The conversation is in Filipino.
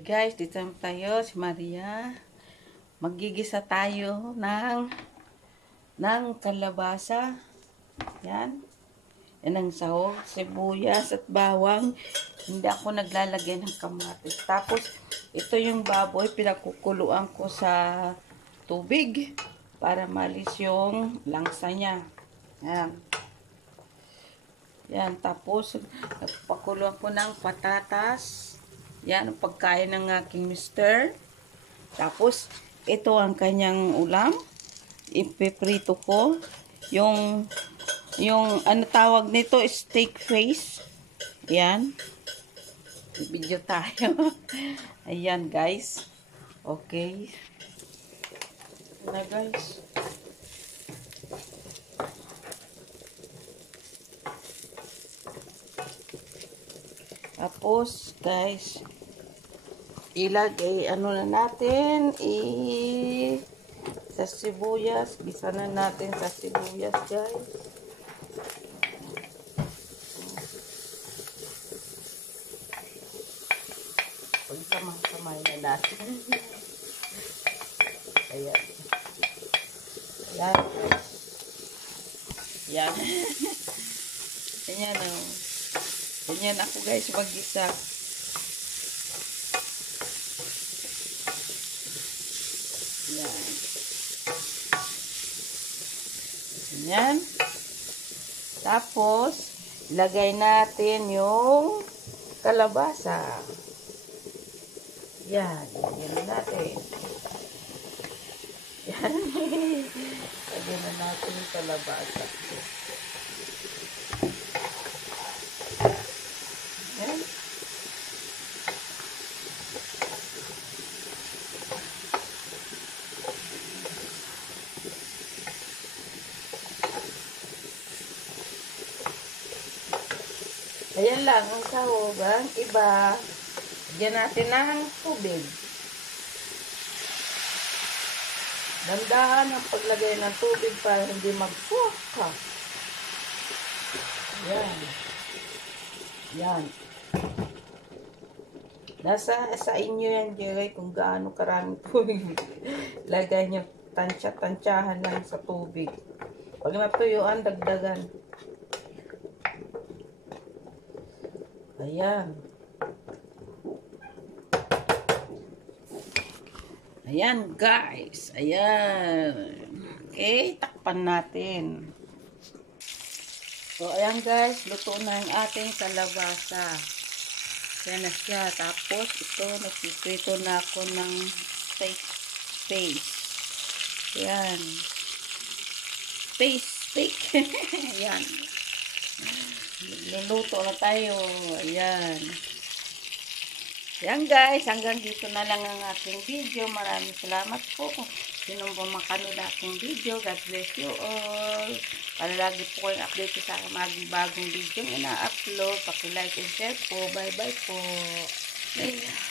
Okay guys, dito tayo si Maria. Magigisa tayo ng kalabasa. Yan. Yan ang sahog, sibuyas at bawang. Hindi ako naglalagay ng kamatis. Tapos, ito yung baboy, pinakukuluan ko sa tubig para malis yung langsa niya. Yan. Yan. Tapos, pakuluan ko ng patatas. Yan ang pagkain ng aking mister. Tapos, ito ang kanyang ulam. Ipiprito ko. Yung ano tawag nito, steak face. Yan. Video tayo. Ayan, guys. Okay. Na, guys. Tapos, guys, ilagay, ano na natin, sa sibuyas. Gisa na natin sa sibuyas, guys. Pagsamang-samay na natin. Ayan. Ayan. Ayan. Ayan, oh. Ganyan ako guys mag-isa. Yan. Ganyan. Tapos, ilagay natin yung kalabasa. Yan. Lagyan na natin. Yan. Lagyan na natin yung kalabasa. Yan. Ayan lang ang sahog. Ang iba, diyan natin ng tubig. Dandahan ang paglagay ng tubig para hindi mag-suka. Yan. Yan. Nasa sa inyo yan, Jerry, kung gaano karaming tubig. Lagay nyo, tansya-tansyahan lang sa tubig. Pag natuyuan, dagdagan. Ayan. Ayan, guys. Ayan. Okay, takpan natin. So, ayan guys, luto na yung ating kalabasa. Yan na siya. Tapos, ito, nagpiprito na ako ng steak face. Yan. Steak. Yan. Luluto na tayo. Ayan. Yan guys, hanggang dito na lang ang aking video. Maraming salamat po. Sinong bumakanood na aking video. God bless you all. Para lagi po kayong update sa mga bagong video ina-upload. Paki-like and share po. Bye-bye po. Ayan.